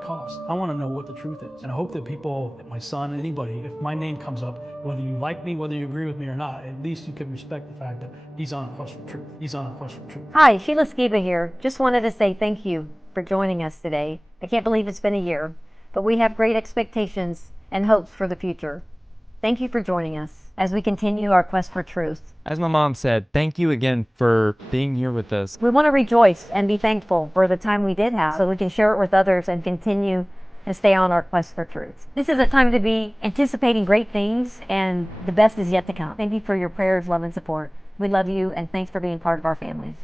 it costs. I want to know what the truth is. And I hope that people, my son, anybody, if my name comes up, whether you like me, whether you agree with me or not, at least you can respect the fact that he's on a quest for truth. He's on a quest for truth. Hi, Sheila Skiba here. Just wanted to say thank you for joining us today. I can't believe it's been a year, but we have great expectations and hopes for the future. Thank you for joining us as we continue our quest for truth. As my mom said, thank you again for being here with us. We want to rejoice and be thankful for the time we did have so we can share it with others and continue and stay on our quest for truth. This is a time to be anticipating great things, and the best is yet to come. Thank you for your prayers, love, and support. We love you, and thanks for being part of our family.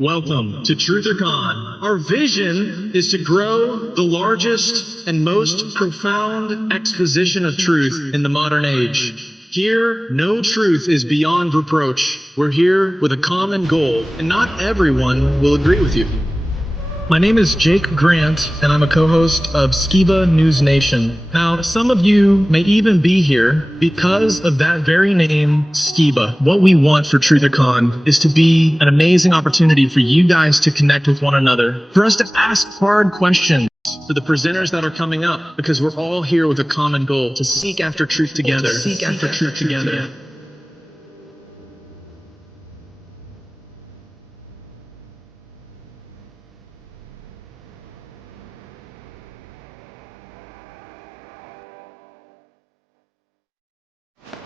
Welcome to TrutherCon. Our vision is to grow the largest and most profound exposition of truth in the modern age. Here, no truth is beyond reproach. We're here with a common goal, and not everyone will agree with you. My name is Jake Grant, and I'm a co-host of Skiba News Nation. Now, some of you may even be here because of that very name, Skiba. What we want for TrutherCon is to be an amazing opportunity for you guys to connect with one another, for us to ask hard questions to the presenters that are coming up, because we're all here with a common goal, to seek after truth together. Seek after truth together.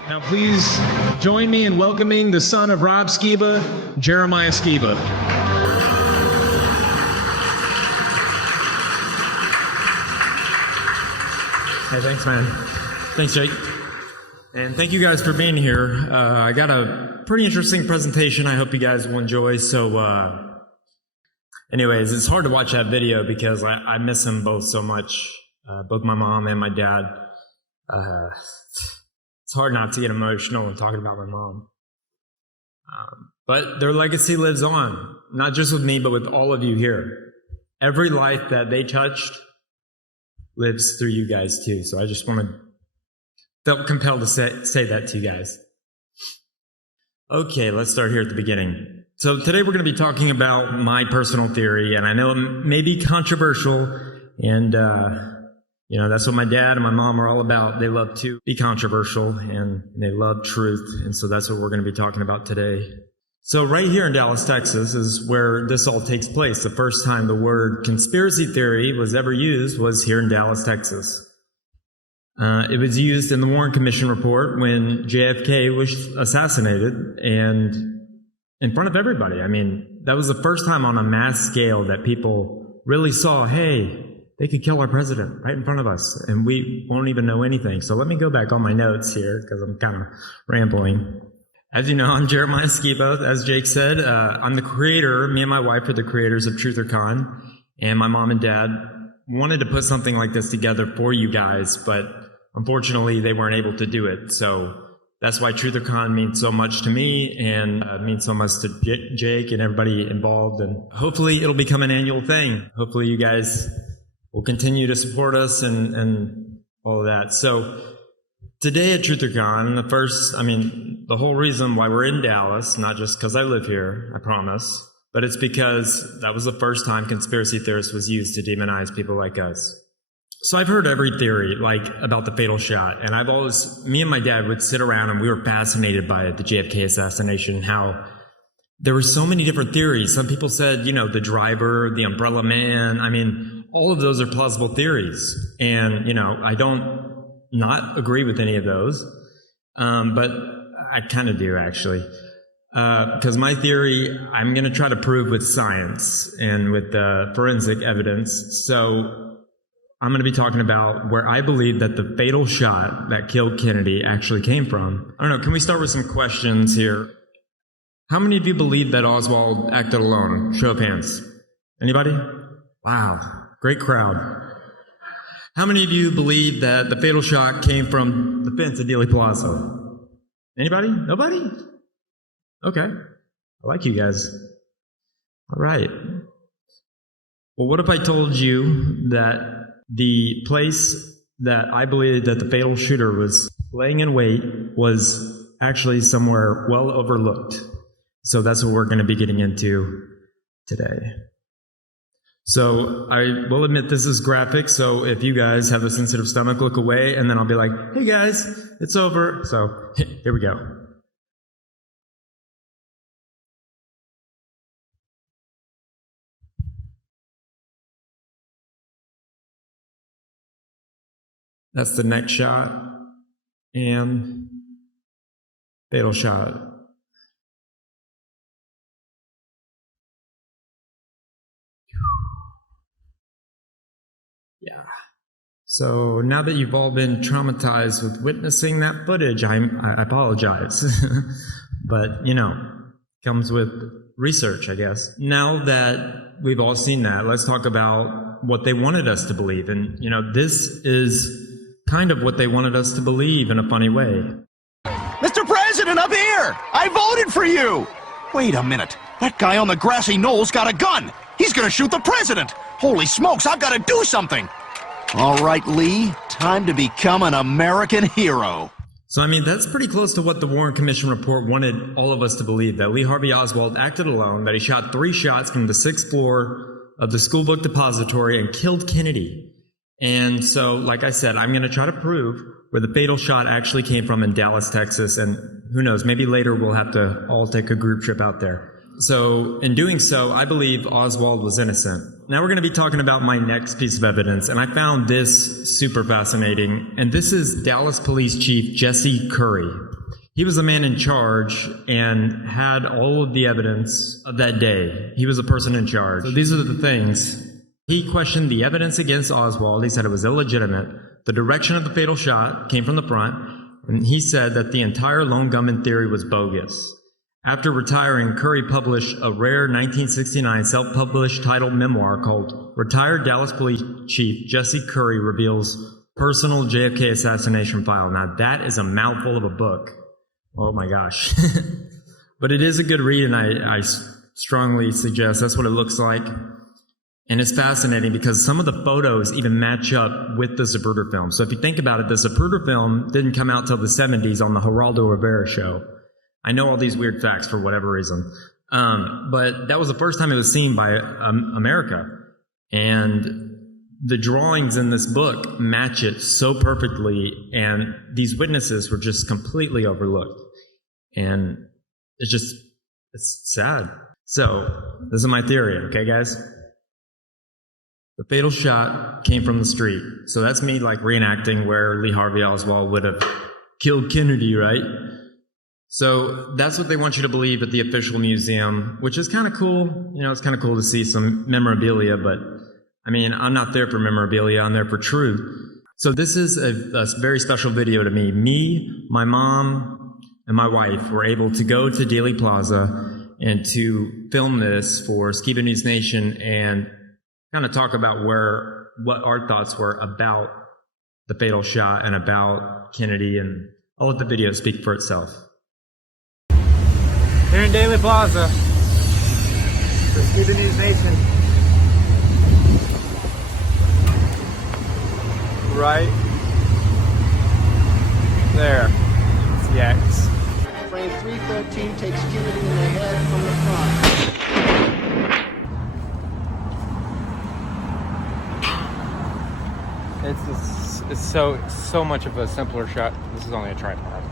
Now please join me in welcoming the son of Rob Skiba, Jeremiah Skiba. Hey, thanks, man. Thanks, Jake. And thank you guys for being here. I got a pretty interesting presentation I hope you guys will enjoy. So anyways, it's hard to watch that video because I miss them both so much, both my mom and my dad. It's hard not to get emotional when talking about my mom. But their legacy lives on, not just with me, but with all of you here. Every life that they touched lives through you guys too. So I just felt compelled to say that to you guys. Okay, let's start here at the beginning. So today we're going to be talking about my personal theory, and I know it may be controversial, and you know, that's what my dad and my mom are all about. They love to be controversial, and they love truth. And so that's what we're going to be talking about today. So right here in Dallas, Texas is where this all takes place. The first time the word conspiracy theory was ever used was here in Dallas, Texas. It was used in the Warren Commission report when JFK was assassinated, and in front of everybody. I mean, that was the first time on a mass scale that people really saw, hey, they could kill our president right in front of us, and we won't even know anything. So let me go back on my notes here, because I'm kind of rambling. As you know, I'm Jeremiah Skiba, as Jake said. I'm the creator. Me and my wife are the creators of TrutherCon, and my mom and dad wanted to put something like this together for you guys, but unfortunately, they weren't able to do it. So that's why TrutherCon means so much to me, and means so much to Jake and everybody involved, and hopefully it'll become an annual thing. Hopefully you guys will continue to support us and all of that. So today at TrutherCon, the whole reason why we're in Dallas, not just because I live here, I promise, but it's because that was the first time conspiracy theorists was used to demonize people like us. So I've heard every theory, like about the fatal shot, and me and my dad would sit around and we were fascinated by the JFK assassination, how there were so many different theories. Some people said, you know, the driver, the umbrella man. I mean, all of those are plausible theories. And, you know, I don't not agree with any of those. But I kind of do, actually. because my theory, I'm going to try to prove with science and with forensic evidence. So I'm going to be talking about where I believe that the fatal shot that killed Kennedy actually came from. I don't know, can we start with some questions here? How many of you believe that Oswald acted alone? Show of hands. Anybody? Wow, great crowd. How many of you believe that the fatal shot came from the fence at Dealey Plaza? Anybody? Nobody? Okay. I like you guys. All right. Well, what if I told you that the place that I believe that the fatal shooter was laying in wait was actually somewhere well overlooked? So that's what we're going to be getting into today. So I will admit this is graphic, so if you guys have a sensitive stomach, look away, and then I'll be like, hey guys, it's over. So here we go. That's the next shot and fatal shot. Yeah. So now that you've all been traumatized with witnessing that footage, I apologize. But, comes with research, I guess. Now that we've all seen that, let's talk about what they wanted us to believe. And, this is kind of what they wanted us to believe in a funny way. Mr. President, up here! I voted for you! Wait a minute. That guy on the grassy knoll's got a gun! He's gonna shoot the president! Holy smokes, I've gotta do something! All right, Lee, time to become an American hero. So, that's pretty close to what the Warren Commission report wanted all of us to believe, that Lee Harvey Oswald acted alone, that he shot 3 shots from the 6th floor of the school book depository and killed Kennedy. And so, like I said, I'm going to try to prove where the fatal shot actually came from in Dallas, Texas, and who knows, maybe later we'll have to all take a group trip out there. So, in doing so, I believe Oswald was innocent. Now we're going to be talking about my next piece of evidence, and I found this super fascinating, and this is Dallas Police Chief Jesse Curry. He was the man in charge and had all of the evidence of that day. He was the person in charge. So these are the things. He questioned the evidence against Oswald. He said it was illegitimate. The direction of the fatal shot came from the front, and he said that the entire lone gunman theory was bogus. After retiring, Curry published a rare 1969 self-published titled memoir called Retired Dallas Police Chief Jesse Curry Reveals Personal JFK Assassination File. Now that is a mouthful of a book. Oh my gosh. But it is a good read, and I strongly suggest that's what it looks like. And it's fascinating because some of the photos even match up with the Zapruder film. So if you think about it, the Zapruder film didn't come out till the 70s on the Geraldo Rivera show. I know all these weird facts for whatever reason. But that was the first time it was seen by America. And the drawings in this book match it so perfectly, and these witnesses were just completely overlooked. And it's sad. So, this is my theory, okay, guys? The fatal shot came from the street. So that's me reenacting where Lee Harvey Oswald would have killed Kennedy, right? So that's what they want you to believe at the official museum, which is kind of cool. It's kind of cool to see some memorabilia, but I'm not there for memorabilia. I'm there for truth. So this is a very special video to me. Me, my mom, and my wife were able to go to Dealey Plaza and to film this for Skiba News Nation and kind of talk about what our thoughts were about the fatal shot and about Kennedy, and I'll let the video speak for itself. Here in Dealey Plaza for Skiba News Nation. Right there. It's the X. Frame 313 takes Kennedy in the head from the front. It's so much of a simpler shot. This is only a tripod.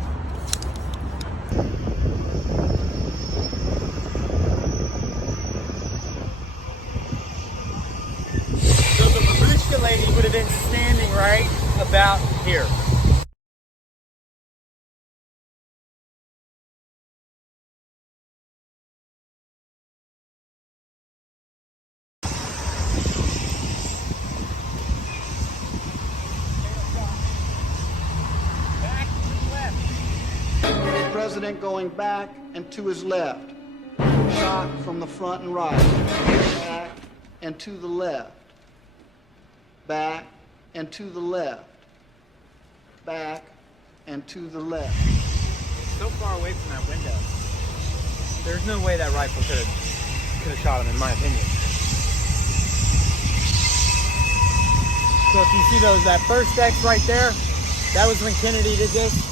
So the babushka lady would have been standing right about here. president going back and to his left. Shot from the front and right. Back and to the left. Back and to the left. Back and to the left. So far away from that window. There's no way that rifle could have shot him, in my opinion. So if you see that first X right there, that was when Kennedy did this.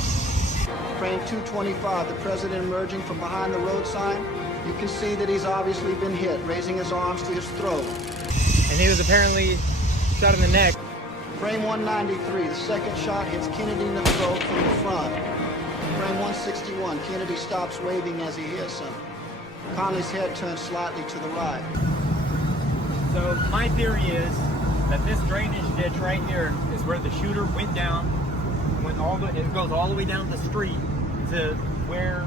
Frame 225, the president emerging from behind the road sign. You can see that he's obviously been hit, raising his arms to his throat. And he was apparently shot in the neck. Frame 193, the second shot hits Kennedy in the throat from the front. Frame 161, Kennedy stops waving as he hits him. Conley's head turns slightly to the right. So my theory is that this drainage ditch right here is where the shooter went down, it goes all the way down the street to where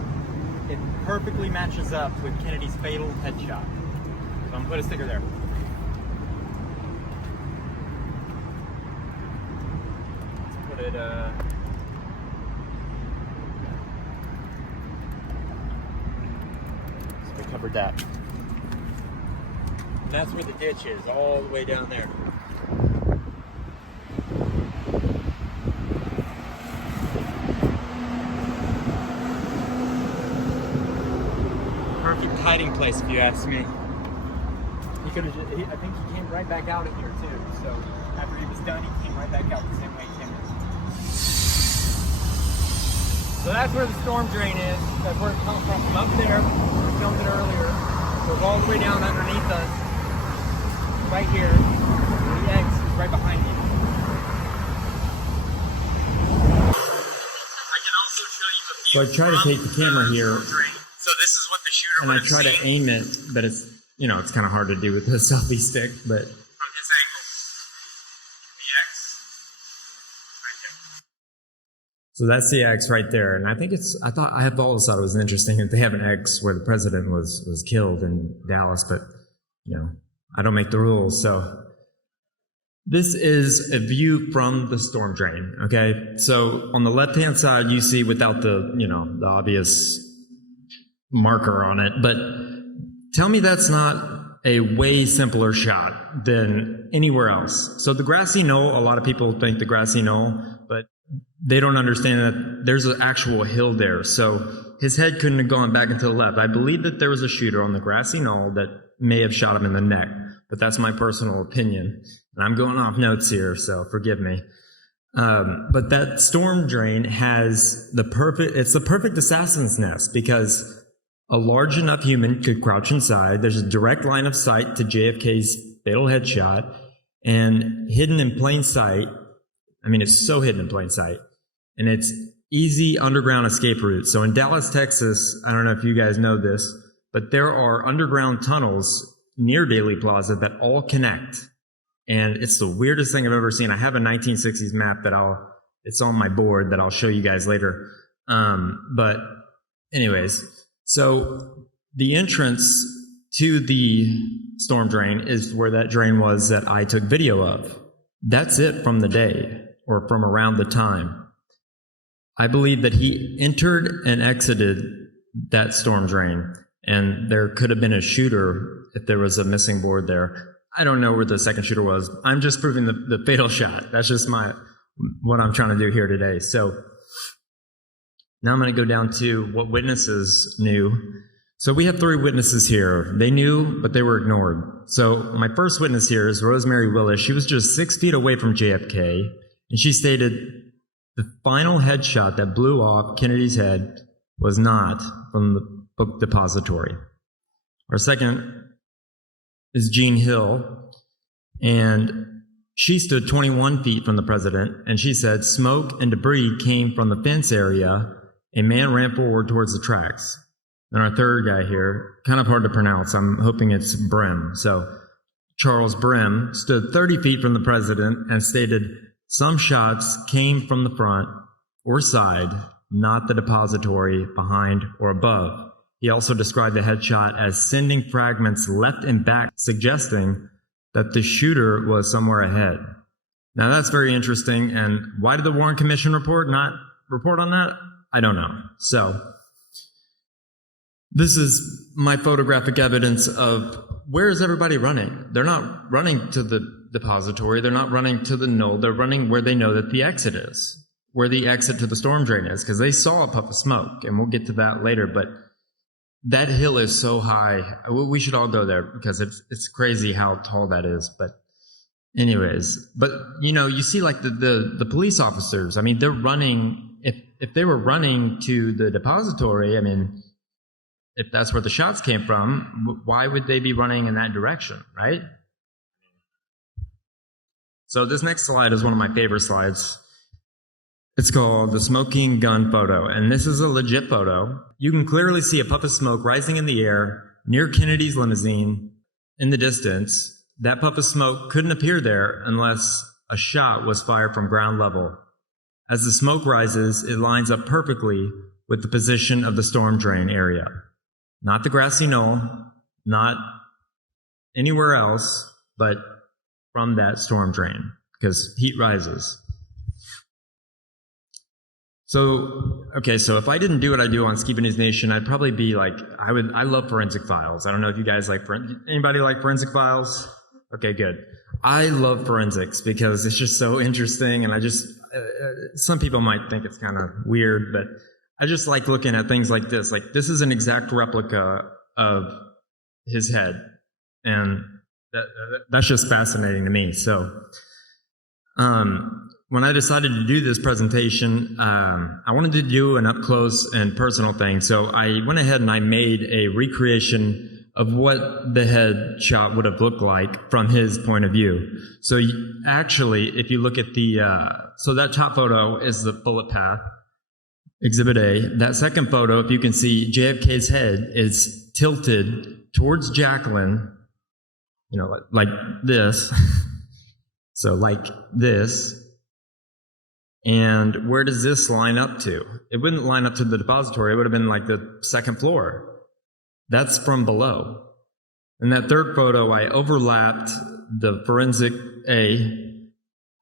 it perfectly matches up with Kennedy's fatal headshot. So I'm gonna put a sticker there. Let's put it, so we covered that. And that's where the ditch is, all the way down there. Perfect hiding place, if you ask me. He could have. I think he came right back out of here too. So after he was done, he came right back out the same way he came in. So that's where the storm drain is. That's where it comes from up there. We filmed it earlier. It goes all the way down underneath us, right here. The X is right behind you. I can also show you a So I try to take the camera here, So this is what the shooter and I try to aim it, but it's kind of hard to do with the selfie stick, but from his angle. The X. Right there. so that's the X right there. And I think I have always thought it was interesting that they have an X where the president was killed in Dallas, but I don't make the rules. So this is a view from the storm drain. Okay. So on the left-hand side, you see without the obvious marker on it, but tell me that's not a way simpler shot than anywhere else. So the grassy knoll, a lot of people think the grassy knoll, but they don't understand that there's an actual hill there. So his head couldn't have gone back into the left. I believe that there was a shooter on the grassy knoll that may have shot him in the neck, but that's my personal opinion. And I'm going off notes here, so forgive me. But that storm drain has it's the perfect assassin's nest because a large enough human could crouch inside. There's a direct line of sight to JFK's fatal headshot, and hidden in plain sight. I mean, it's so hidden in plain sight, and it's easy underground escape route. So in Dallas, Texas, I don't know if you guys know this, but there are underground tunnels near Daily Plaza that all connect. And it's the weirdest thing I've ever seen. I have a 1960s map it's on my board that I'll show you guys later. But anyways, so the entrance to the storm drain is where that drain was that I took video of. That's it from the day or from around the time. I believe that he entered and exited that storm drain, and there could have been a shooter if there was a missing board there. I don't know where the second shooter was. I'm just proving the fatal shot. That's just what I'm trying to do here today. So now I'm going to go down to what witnesses knew. So we have 3 witnesses here. They knew, but they were ignored. So my first witness here is Rosemary Willis. She was just 6 feet away from JFK, and she stated the final headshot that blew off Kennedy's head was not from the book depository. Our second is Jean Hill, and she stood 21 feet from the president, and she said smoke and debris came from the fence area. A man ran forward towards the tracks. And our third guy here, kind of hard to pronounce, I'm hoping it's Brim. So Charles Brim stood 30 feet from the president and stated some shots came from the front or side, not the depository behind or above. He also described the headshot as sending fragments left and back, suggesting that the shooter was somewhere ahead. Now that's very interesting. And why did the Warren Commission not report on that? I don't know. So This is my photographic evidence of where is everybody running? They're not running to the depository. They're not running to the knoll. They're running where they know that the exit is, where the exit to the storm drain is, because they saw a puff of smoke, and we'll get to that later. But that hill is so high. We should all go there because it's crazy how tall that is. But anyways, but you see like the police officers. I mean, they're running. If they were running to the depository, I mean, if that's where the shots came from, why would they be running in that direction, right? So this next slide is one of my favorite slides. It's called the smoking gun photo, and this is a legit photo. You can clearly see a puff of smoke rising in the air near Kennedy's limousine in the distance. That puff of smoke couldn't appear there unless a shot was fired from ground level. As the smoke rises, it lines up perfectly with the position of the storm drain area. Not the grassy knoll, not anywhere else, but from that storm drain, because heat rises. So if I didn't do what I do on Skiba News Nation, I'd probably be like, I love forensic files. I don't know if you guys like, anybody like forensic files? Okay, good. I love forensics because it's just so interesting, and some people might think it's kind of weird, but I just like looking at things like this. Like, this is an exact replica of his head, and that's just fascinating to me. So, when I decided to do this presentation, I wanted to do an up-close and personal thing. So I went ahead and I made a recreation of what the head shot would have looked like from his point of view. So actually, if you look at so that top photo is the bullet path, Exhibit A. That second photo, if you can see, JFK's head is tilted towards Jacqueline, like this. So like this. And where does this line up to? It wouldn't line up to the depository. It would have been like the second floor. That's from below. In that third photo, I overlapped the forensic A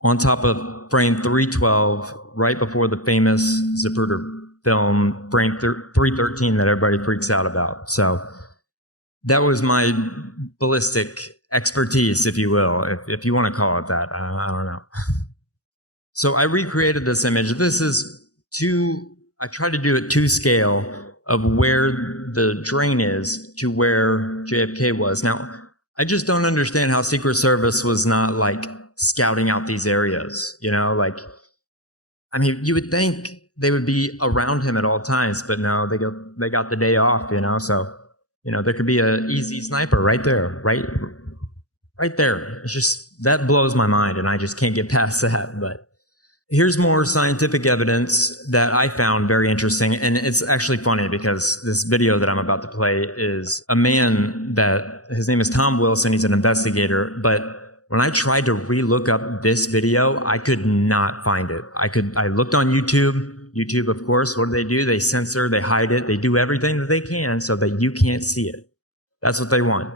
on top of frame 312, right before the famous Zapruder film, frame 313 that everybody freaks out about. So that was my ballistic expertise, if you will, if you want to call it that. I don't know. So I recreated this image. This is I tried to do it to scale of where the drain is to where JFK was. Now, I just don't understand how Secret Service was not like scouting out these areas, I mean, you would think they would be around him at all times, but no, they got the day off, so, there could be an easy sniper right there, right there. It's just, that blows my mind, and I just can't get past that. But here's more scientific evidence that I found very interesting, and it's actually funny because this video that I'm about to play is a man his name is Tom Wilson. He's an investigator, but when I tried to re-look up this video, I could not find it. I looked on YouTube. YouTube, of course, what do? They censor, they hide it, they do everything that they can so that you can't see it. That's what they want.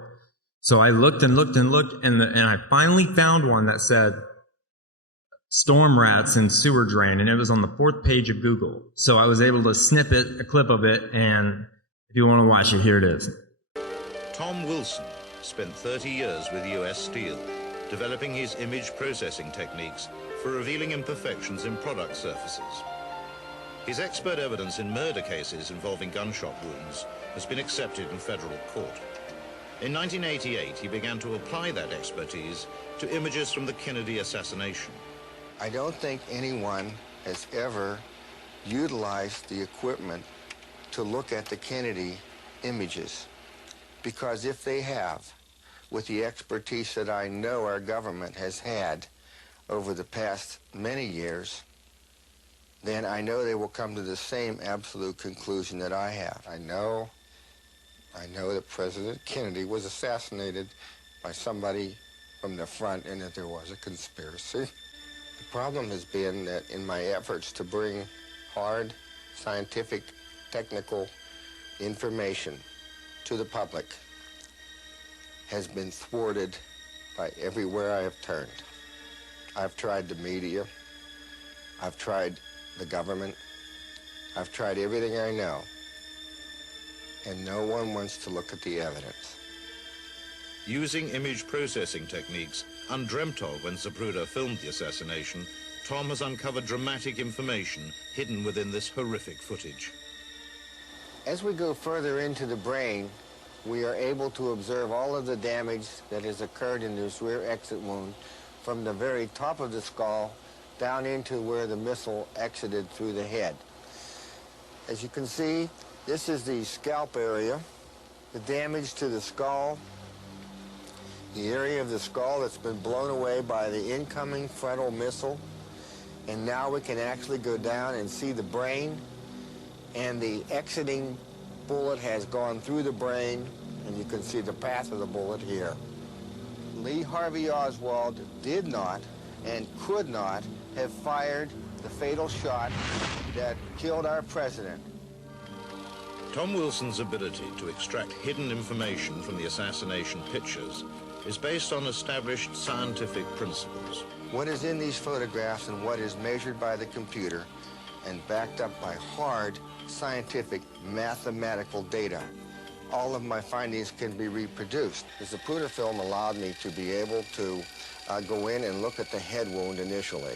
So I looked and looked and looked, and I finally found one that said storm rats in sewer drain, and it was on the 4th page of Google. So I was able to snip a clip of it, and if you want to watch it, here it is. Tom Wilson spent 30 years with US Steel, developing his image processing techniques for revealing imperfections in product surfaces. His expert evidence in murder cases involving gunshot wounds has been accepted in federal court. In 1988, he began to apply that expertise to images from the Kennedy assassination. I don't think anyone has ever utilized the equipment to look at the Kennedy images, because if they have, with the expertise that I know our government has had over the past many years, then I know they will come to the same absolute conclusion that I have. I know that President Kennedy was assassinated by somebody from the front and that there was a conspiracy. The problem has been that in my efforts to bring hard, scientific, technical information to the public has been thwarted by everywhere I have turned. I've tried the media, I've tried the government, I've tried everything I know, and no one wants to look at the evidence. Using image processing techniques undreamt of when Zapruder filmed the assassination, Tom has uncovered dramatic information hidden within this horrific footage. As we go further into the brain, we are able to observe all of the damage that has occurred in this rear exit wound from the very top of the skull down into where the missile exited through the head. As you can see, this is the scalp area, the damage to the skull, the area of the skull that's been blown away by the incoming frontal missile. And now we can actually go down and see the brain, and the exiting bullet has gone through the brain, and you can see the path of the bullet here. Lee Harvey Oswald did not and could not have fired the fatal shot that killed our president. Tom Wilson's ability to extract hidden information from the assassination pictures is based on established scientific principles. What is in these photographs and what is measured by the computer and backed up by hard scientific mathematical data. All of my findings can be reproduced. The Zapruder film allowed me to be able to go in and look at the head wound initially.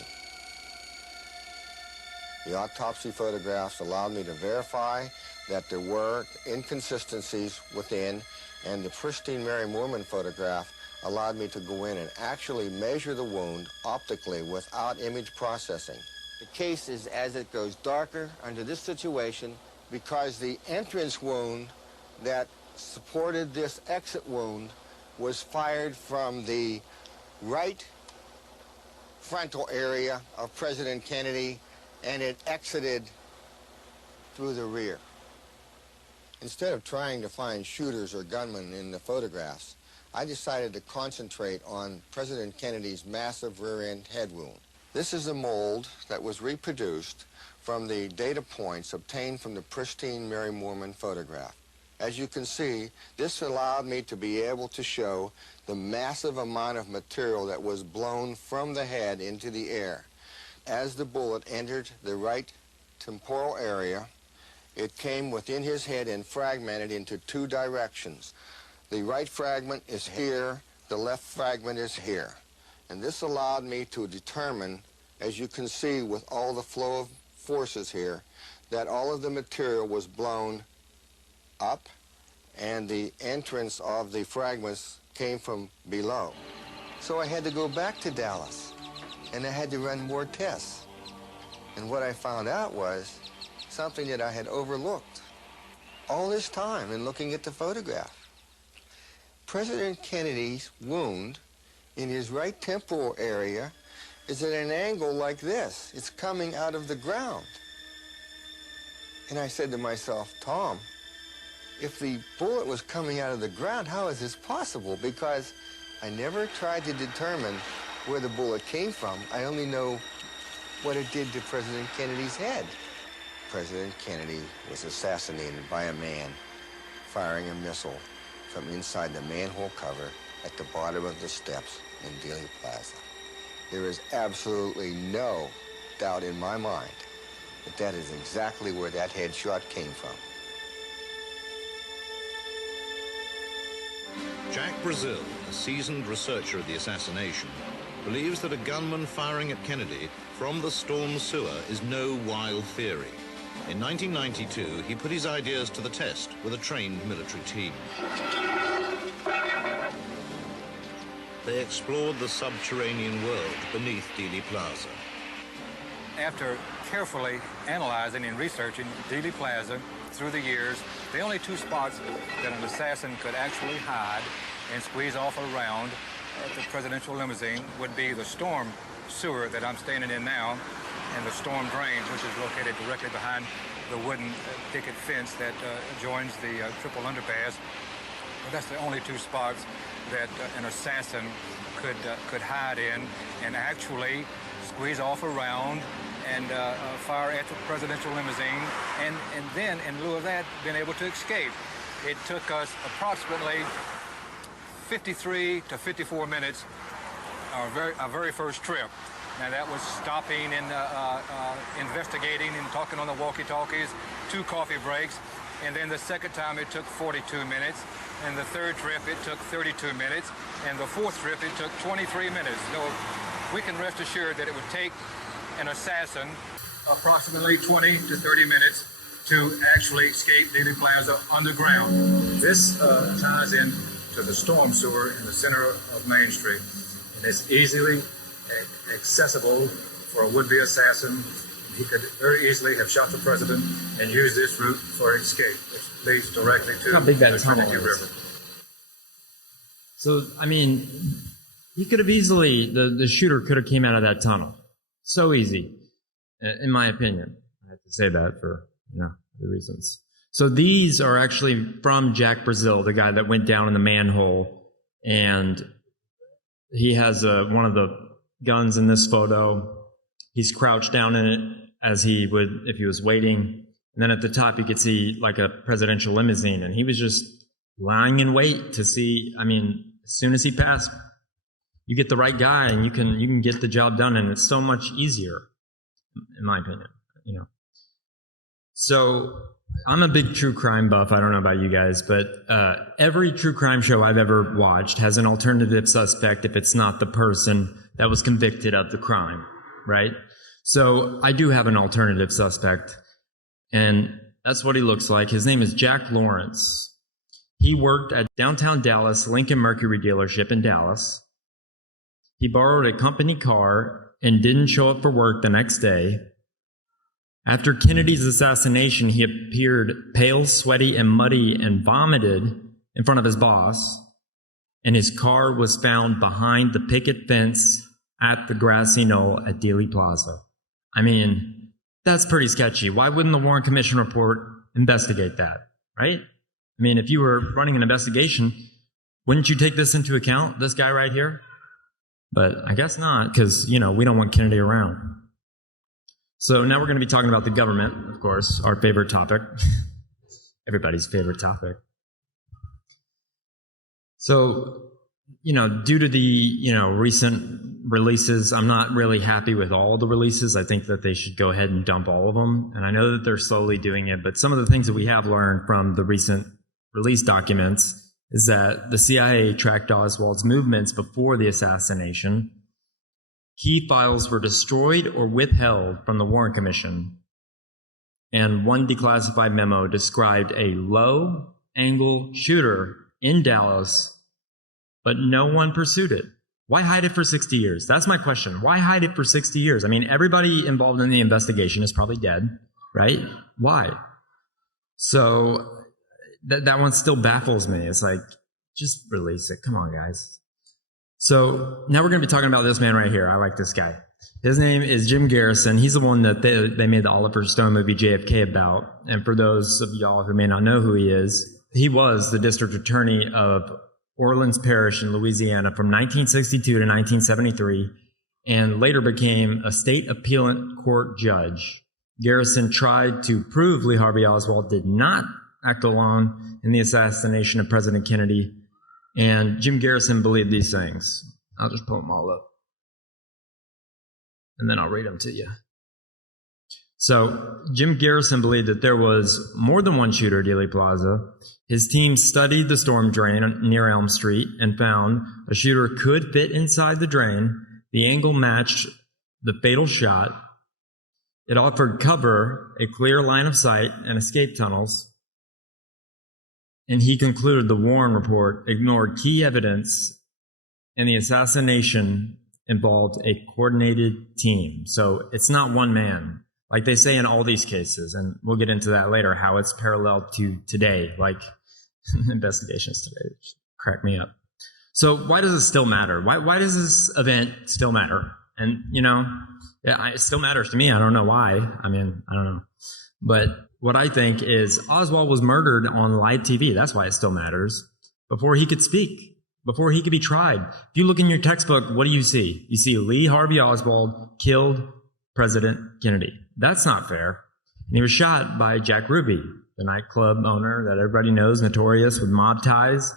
The autopsy photographs allowed me to verify that there were inconsistencies within, and the pristine Mary Moorman photograph allowed me to go in and actually measure the wound optically without image processing. The case is as it goes darker under this situation because the entrance wound that supported this exit wound was fired from the right frontal area of President Kennedy, and it exited through the rear. Instead of trying to find shooters or gunmen in the photographs, I decided to concentrate on President Kennedy's massive rear-end head wound. This is a mold that was reproduced from the data points obtained from the pristine Mary Moorman photograph. As you can see, this allowed me to be able to show the massive amount of material that was blown from the head into the air. As the bullet entered the right temporal area, it came within his head and fragmented into two directions. The right fragment is here, the left fragment is here. And this allowed me to determine, as you can see with all the flow of forces here, that all of the material was blown up and the entrance of the fragments came from below. So I had to go back to Dallas and I had to run more tests. And what I found out was something that I had overlooked all this time in looking at the photograph. President Kennedy's wound in his right temporal area is at an angle like this. It's coming out of the ground. And I said to myself, Tom, if the bullet was coming out of the ground, how is this possible? Because I never tried to determine where the bullet came from. I only know what it did to President Kennedy's head. President Kennedy was assassinated by a man firing a missile from inside the manhole cover at the bottom of the steps in Dealey Plaza. There is absolutely no doubt in my mind that that is exactly where that headshot came from. Jack Brazil, a seasoned researcher of the assassination, believes that a gunman firing at Kennedy from the storm sewer is no wild theory. In 1992, he put his ideas to the test with a trained military team. They explored the subterranean world beneath Dealey Plaza. After carefully analyzing and researching Dealey Plaza through the years, the only two spots that an assassin could actually hide and squeeze off around the presidential limousine would be the storm sewer that I'm standing in now and the storm drain, which is located directly behind the wooden picket fence that joins the triple underpass. But that's the only two spots that an assassin could hide in and actually squeeze off around and fire at the presidential limousine, and then, in lieu of that, been able to escape. It took us approximately 53 to 54 minutes, our very first trip. Now that was stopping and investigating and talking on the walkie-talkies, 2 coffee breaks, and then the second time it took 42 minutes, and the third trip it took 32 minutes, and the fourth trip it took 23 minutes. So we can rest assured that it would take an assassin approximately 20 to 30 minutes to actually escape Dealey Plaza underground. This ties in to the storm sewer in the center of Main Street, and it's easily accessible for a would-be assassin. He could very easily have shot the president and used this route for escape, which leads directly to the Trinity River. So, I mean, he could have easily, the shooter could have came out of that tunnel. So easy, in my opinion. I have to say that for, the reasons. So these are actually from Jack Brazil, the guy that went down in the manhole, and he has one of the guns in this photo. He's crouched down in it as he would if he was waiting. And then at the top, you could see like a presidential limousine, and he was just lying in wait to see. I mean, as soon as he passed, you get the right guy, and you can get the job done, and it's so much easier, in my opinion. So I'm a big true crime buff. I don't know about you guys, but every true crime show I've ever watched has an alternative suspect if it's not the person that was convicted of the crime, right? So I do have an alternative suspect, and that's what he looks like. His name is Jack Lawrence. He worked at downtown Dallas Lincoln Mercury dealership in Dallas. He borrowed a company car and didn't show up for work the next day. After Kennedy's assassination, he appeared pale, sweaty, and muddy and vomited in front of his boss, and his car was found behind the picket fence at the grassy knoll at Dealey Plaza. I mean, that's pretty sketchy. Why wouldn't the Warren Commission report investigate that, right? I mean, if you were running an investigation, wouldn't you take this into account, this guy right here? But I guess not, because, we don't want Kennedy around. So now we're going to be talking about the government, of course, our favorite topic. Everybody's favorite topic. So, due to the, recent releases, I'm not really happy with all of the releases. I think that they should go ahead and dump all of them. And I know that they're slowly doing it, but some of the things that we have learned from the recent release documents is that the CIA tracked Oswald's movements before the assassination. Key files were destroyed or withheld from the Warren Commission, and one declassified memo described a low-angle shooter in Dallas, but no one pursued it. Why hide it for 60 years? That's my question. Why hide it for 60 years? I mean, everybody involved in the investigation is probably dead, right? Why? So that one still baffles me. It's like, just release it. Come on, guys. So now we're going to be talking about this man right here. I like this guy. His name is Jim Garrison. He's the one that they made the Oliver Stone movie JFK about. And for those of y'all who may not know who he is, he was the district attorney of Orleans Parish in Louisiana from 1962 to 1973, and later became a state appellate court judge. Garrison tried to prove Lee Harvey Oswald did not act alone in the assassination of President Kennedy. And Jim Garrison believed these things. I'll just pull them all up, and then I'll read them to you. So Jim Garrison believed that there was more than one shooter at Dealey Plaza. His team studied the storm drain near Elm Street and found a shooter could fit inside the drain. The angle matched the fatal shot. It offered cover, a clear line of sight, and escape tunnels. And he concluded the Warren report ignored key evidence, and the assassination involved a coordinated team. So it's not one man, like they say in all these cases, and we'll get into that later, how it's paralleled to today, like investigations today, which crack me up. So why does it still matter? Why does this event still matter? And, it still matters to me. I don't know why. I mean, I don't know. But what I think is Oswald was murdered on live TV. That's why it still matters. Before he could speak, before he could be tried. If you look in your textbook, what do you see? You see Lee Harvey Oswald killed President Kennedy. That's not fair. And he was shot by Jack Ruby, the nightclub owner that everybody knows, notorious with mob ties.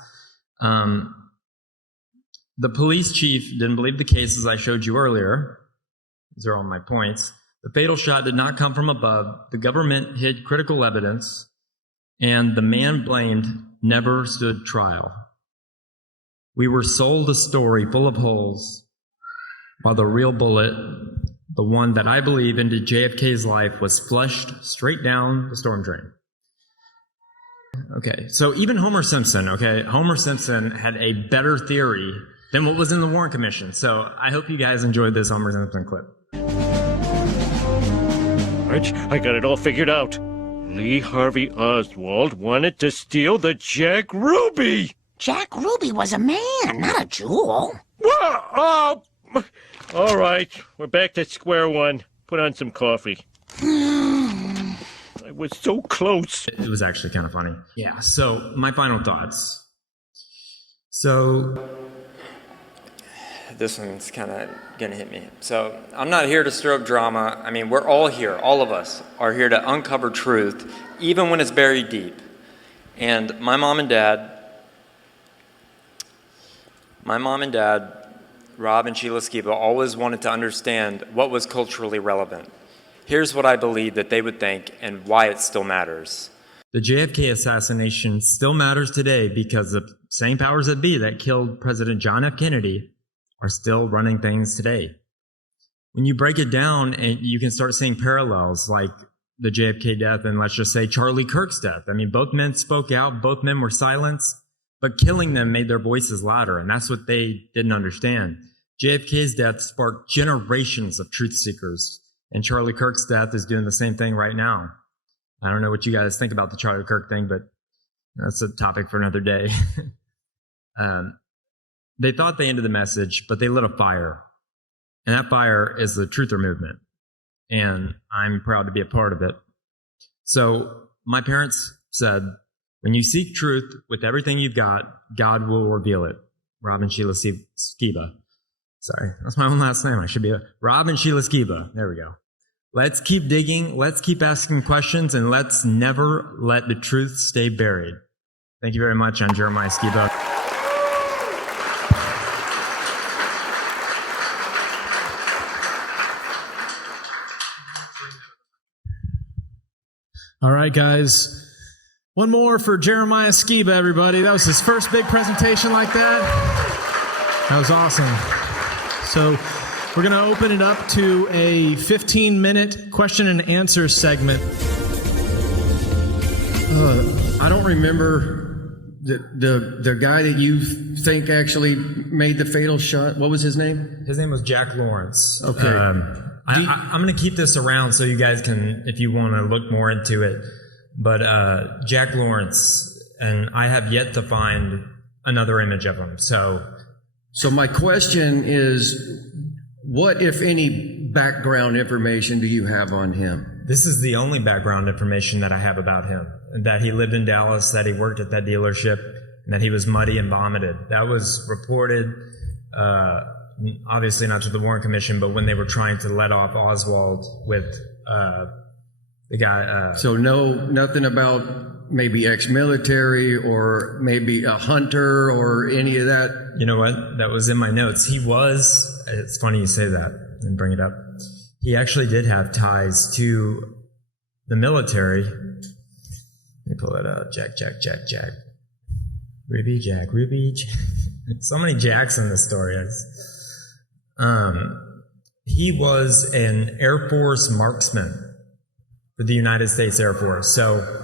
The police chief didn't believe the cases I showed you earlier. These are all my points. The fatal shot did not come from above. The government hid critical evidence. and the man blamed never stood trial. We were sold a story full of holes, while the real bullet, the one that I believe ended JFK's life, was flushed straight down the storm drain. Okay, so even Homer Simpson had a better theory than what was in the Warren Commission. So I hope you guys enjoyed this Homer Simpson clip. Arch, I got it all figured out. Lee Harvey Oswald wanted to steal the Jack Ruby. Jack Ruby was a man, not a jewel. Oh, all right, we're back to square one. Put on some coffee. I was so close. It was actually kind of funny. Yeah, so my final thoughts. So this one's kind of gonna hit me. So I'm not here to stir up drama. I mean, we're all here, all of us are here to uncover truth, even when it's buried deep. And my mom and dad, Rob and Sheila Skiba, always wanted to understand what was culturally relevant. Here's what I believe that they would think and why it still matters. The JFK assassination still matters today because the same powers that be that killed President John F. Kennedy are still running things today. When you break it down, and you can start seeing parallels like the JFK death and let's just say Charlie Kirk's death. I mean, both men spoke out, both men were silenced, but killing them made their voices louder, and that's what they didn't understand. JFK's death sparked generations of truth seekers, and Charlie Kirk's death is doing the same thing right now. I don't know what you guys think about the Charlie Kirk thing, but that's a topic for another day. They thought they ended the message, but they lit a fire. And that fire is the Truther movement. And I'm proud to be a part of it. So my parents said, when you seek truth with everything you've got, God will reveal it. Rob and Sheila Skiba. Sorry, that's my own last name. I should be Rob and Sheila Skiba. There we go. Let's keep digging. Let's keep asking questions, and let's never let the truth stay buried. Thank you very much. I'm Jeremiah Skiba. All right, guys. One more for Jeremiah Skiba, everybody. That was his first big presentation like that. That was awesome. So we're going to open it up to a 15-minute question and answer segment. I don't remember the guy that you think actually made the fatal shot. What was his name? His name was Jack Lawrence. Okay. I'm going to keep this around so you guys can, if you want to look more into it. But Jack Lawrence, and I have yet to find another image of him. So my question is, what, if any, background information do you have on him? This is the only background information that I have about him. That he lived in Dallas, that he worked at that dealership, and that he was muddy and vomited. That was reported, obviously not to the Warren Commission, but when they were trying to let off Oswald with the guy. So nothing about maybe ex-military or maybe a hunter or any of that? You know what? That was in my notes. It's funny you say that and bring it up. He actually did have ties to the military. Let me pull it up. Jack. Ruby Jack. So many Jacks in this story. He was an Air Force marksman for the United States Air Force. So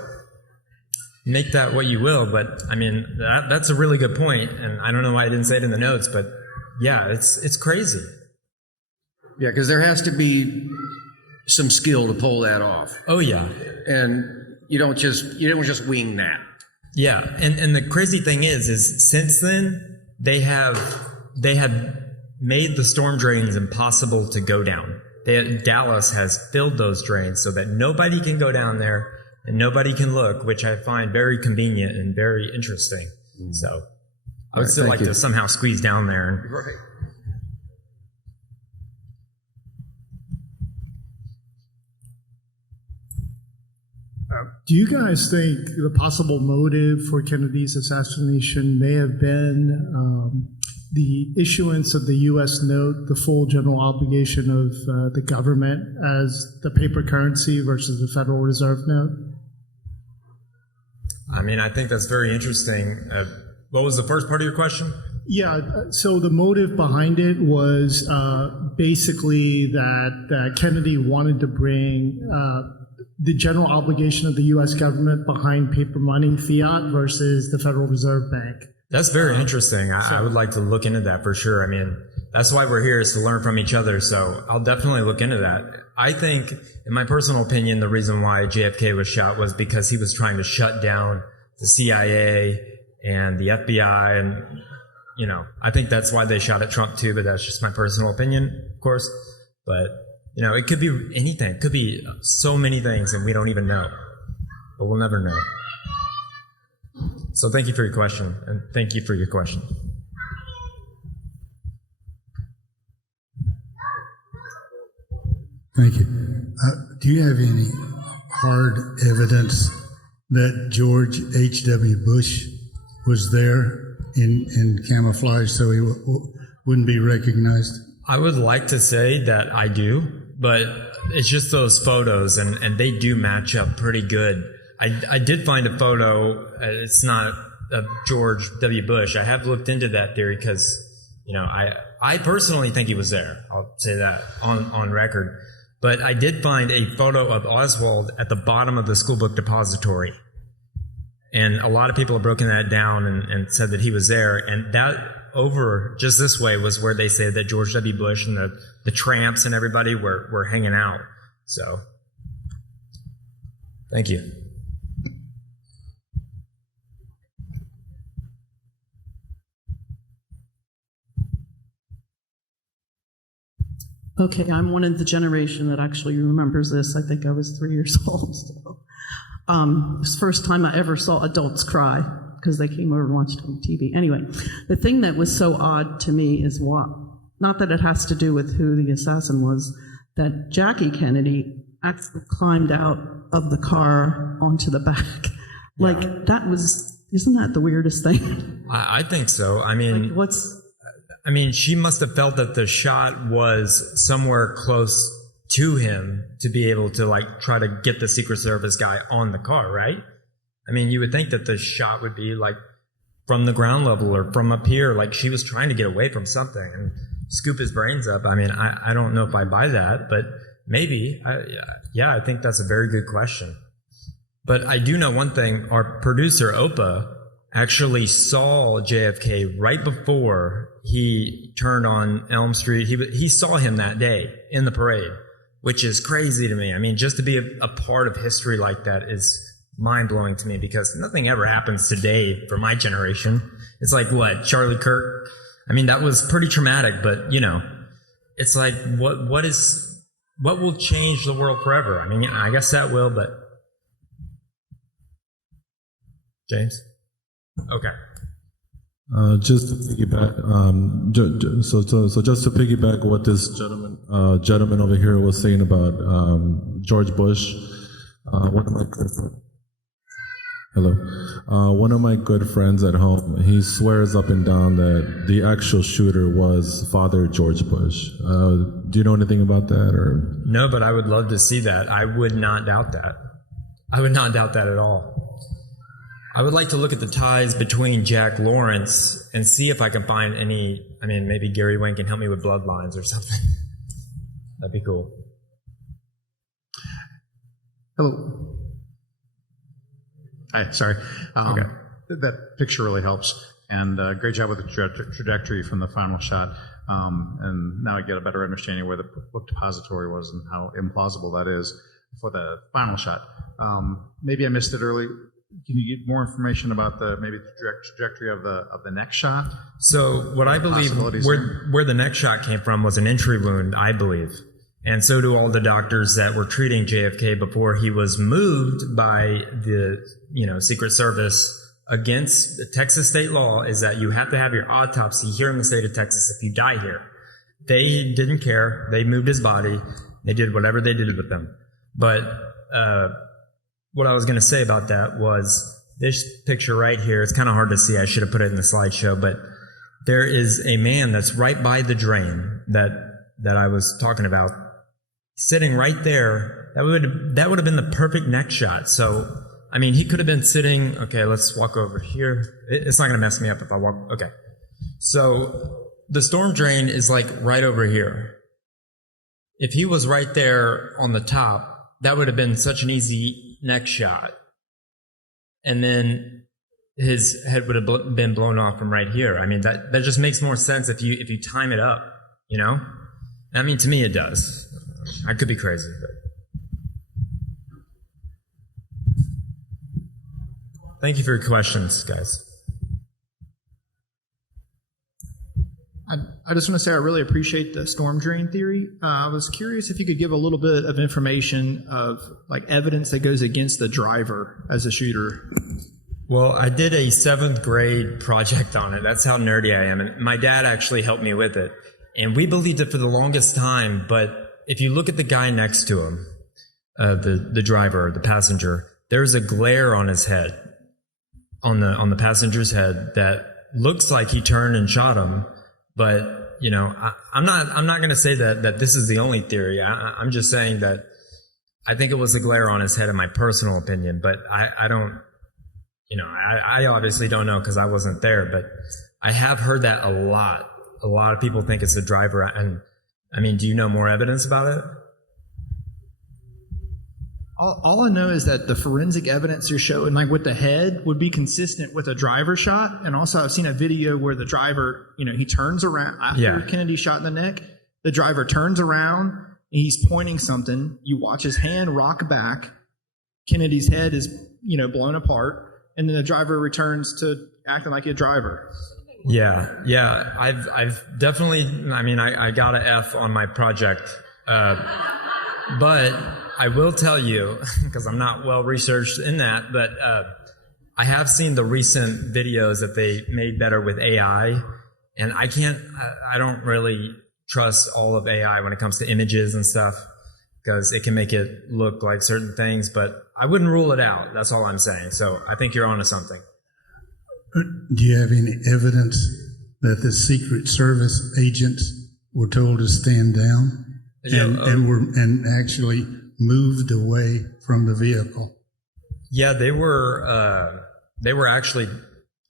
make that what you will, but I mean, that's a really good point, and I don't know why I didn't say it in the notes, but yeah, it's crazy. Yeah, because there has to be some skill to pull that off. Oh yeah, and you don't just wing that. Yeah, and the crazy thing is since then they had made the storm drains impossible to go down. Dallas has filled those drains so that nobody can go down there and nobody can look, which I find very convenient and very interesting. So I would still like to somehow squeeze down there. Right. Do you guys think the possible motive for Kennedy's assassination may have been the issuance of the U.S. note, the full general obligation of the government as the paper currency versus the Federal Reserve note? I mean, I think that's very interesting. What was the first part of your question? Yeah, so the motive behind it was basically that Kennedy wanted to bring the general obligation of the U.S. government behind paper money, fiat, versus the Federal Reserve Bank. That's very interesting. I would like to look into that for sure. I mean, that's why we're here, is to learn from each other. So I'll definitely look into that. I think, in my personal opinion, the reason why JFK was shot was because he was trying to shut down the CIA and the FBI. And, you know, I think that's why they shot at Trump too, but that's just my personal opinion, of course. But, you know, it could be anything. It could be so many things and we don't even know. But we'll never know. So thank you for your question, and thank you for your question. Thank you. Do you have any hard evidence that George H.W. Bush was there in camouflage so he wouldn't be recognized? I would like to say that I do, but it's just those photos, and they do match up pretty good. I did find a photo. It's not of George W. Bush. I have looked into that theory because, you know, I personally think he was there. I'll say that on record. But I did find a photo of Oswald at the bottom of the school book depository. And a lot of people have broken that down and said that he was there. And that over just this way was where they say that George W. Bush and the tramps and everybody were hanging out. So, thank you. Okay, I'm one of the generation that actually remembers this. I think I was 3 years old still. It was the first time I ever saw adults cry because they came over and watched it on TV. Anyway, the thing that was so odd to me is not that it has to do with who the assassin was, that Jackie Kennedy actually climbed out of the car onto the back. Like, isn't that the weirdest thing? I think so. I mean, I mean, she must have felt that the shot was somewhere close to him to be able to, like, try to get the Secret Service guy on the car, right? I mean, you would think that the shot would be, like, from the ground level or from up here. Like, she was trying to get away from something and scoop his brains up. I mean, I don't know if I buy that, but maybe. Yeah, I think that's a very good question. But I do know one thing. Our producer, Opa, actually saw JFK right before he turned on Elm Street. He saw him that day in the parade, which is crazy to me. I mean, just to be a part of history like that is mind-blowing to me because nothing ever happens today for my generation. It's like, what, Charlie Kirk? I mean, that was pretty traumatic, but, you know, it's like, what will change the world forever? I mean, I guess that will, but... James? Okay. Just to piggyback, so just to piggyback what this gentleman over here was saying about George Bush, one of my good friends at home, he swears up and down that the actual shooter was Father George Bush. Do you know anything about that, or? No, but I would love to see that. I would not doubt that. I would not doubt that at all. I would like to look at the ties between Jack Lawrence and see if I can find any. I mean, maybe Gary Wayne can help me with bloodlines or something. That'd be cool. Hello. Hi, sorry. Okay. That picture really helps. And great job with the trajectory from the final shot. And now I get a better understanding where the book depository was and how implausible that is for the final shot. Maybe I missed it early. Can you give more information about the trajectory of the next shot? So what I believe where the next shot came from was an entry wound, I believe. And so do all the doctors that were treating JFK before he was moved by the, Secret Service against the Texas state law is that you have to have your autopsy here in the state of Texas if you die here. They didn't care. They moved his body. They did whatever they did with him. But, what I was going to say about that was this picture right here. It's kind of hard to see. I should have put it in the slideshow, but there is a man that's right by the drain that I was talking about, sitting right there. That would have been the perfect neck shot. So I mean, he could have been sitting, okay, let's walk over here. It's not going to mess me up if I walk, okay. So the storm drain is like right over here. If he was right there on the top, that would have been such an easy neck shot. And then his head would have been blown off from right here. I mean, that just makes more sense if you time it up, you know? I mean, to me it does. I could be crazy, but. Thank you for your questions, guys. I just want to say I really appreciate the storm drain theory. I was curious if you could give a little bit of information of like evidence that goes against the driver as a shooter. Well, I did a 7th grade project on it. That's how nerdy I am. And my dad actually helped me with it. And we believed it for the longest time. But if you look at the guy next to him, the driver, the passenger, there's a glare on his head, on the passenger's head, that looks like he turned and shot him. But, you know, I'm not going to say that this is the only theory. I'm just saying that I think it was the glare on his head in my personal opinion. But I don't, you know, I obviously don't know because I wasn't there. But I have heard that a lot. A lot of people think it's the driver. And, I mean, do you know more evidence about it? All I know is that the forensic evidence you're showing, like with the head, would be consistent with a driver shot. And also, I've seen a video where the driver, you know, he turns around after Kennedy shot in the neck. The driver turns around and he's pointing something. You watch his hand rock back. Kennedy's head is, you know, blown apart, and then the driver returns to acting like a driver. Yeah. I've definitely. I mean, I got an F on my project, but. I will tell you, because I'm not well researched in that, but I have seen the recent videos that they made better with AI, and I don't really trust all of AI when it comes to images and stuff, because it can make it look like certain things, but I wouldn't rule it out. That's all I'm saying. So I think you're onto something. Do you have any evidence that the Secret Service agents were told to stand down and actually moved away from the vehicle? Yeah, they were actually,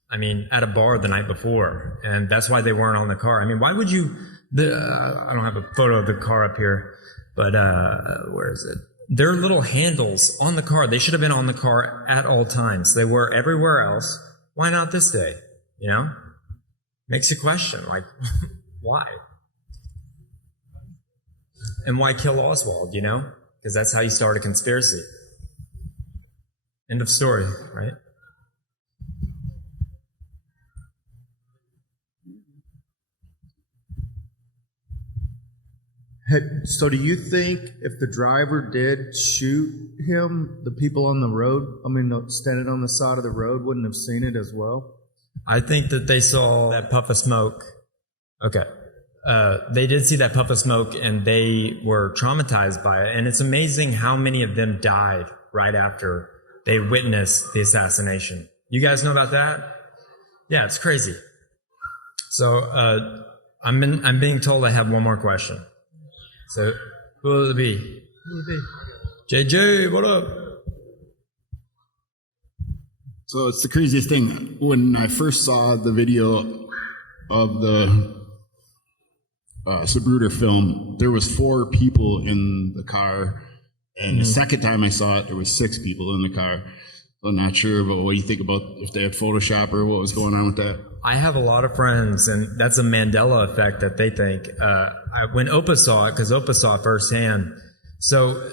I mean, at a bar the night before, and that's why they weren't on the car. I mean, why would you? I don't have a photo of the car up here, but where is it? There are little handles on the car. They should have been on the car at all times. They were everywhere else. Why not this day? You know, makes you question, like, why? And why kill Oswald? You know? Because that's how you start a conspiracy. End of story, right? So do you think if the driver did shoot him, the people on the road, standing on the side of the road, wouldn't have seen it as well? I think that they saw that puff of smoke. Okay. They did see that puff of smoke and they were traumatized by it. And it's amazing how many of them died right after they witnessed the assassination. You guys know about that? Yeah, it's crazy. So I'm being told I have one more question. So who will it be? JJ, what up? So it's the craziest thing. When I first saw the video of the Sabruder film, there was 4 people in the car, and the second time I saw it, there was 6 people in the car. So I'm not sure about what you think about if they had Photoshop or what was going on with that. I have a lot of friends, and that's a Mandela effect that they think. When Opa saw it, because Opa saw it firsthand, so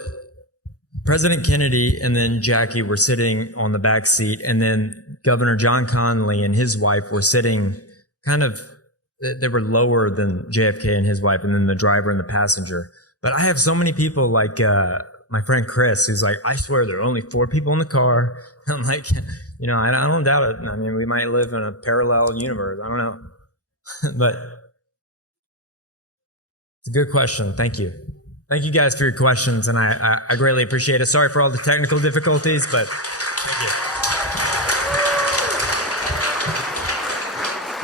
President Kennedy and then Jackie were sitting on the back seat, and then Governor John Connally and his wife were sitting kind of, they were lower than JFK and his wife, and then the driver and the passenger. But I have so many people like my friend Chris, who's like, I swear there are only 4 people in the car. I'm like, you know, I don't doubt it. I mean, we might live in a parallel universe. I don't know. But it's a good question. Thank you. Thank you guys for your questions, and I greatly appreciate it. Sorry for all the technical difficulties, but thank you.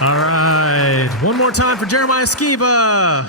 All right. One more time for Jeremiah Skiba.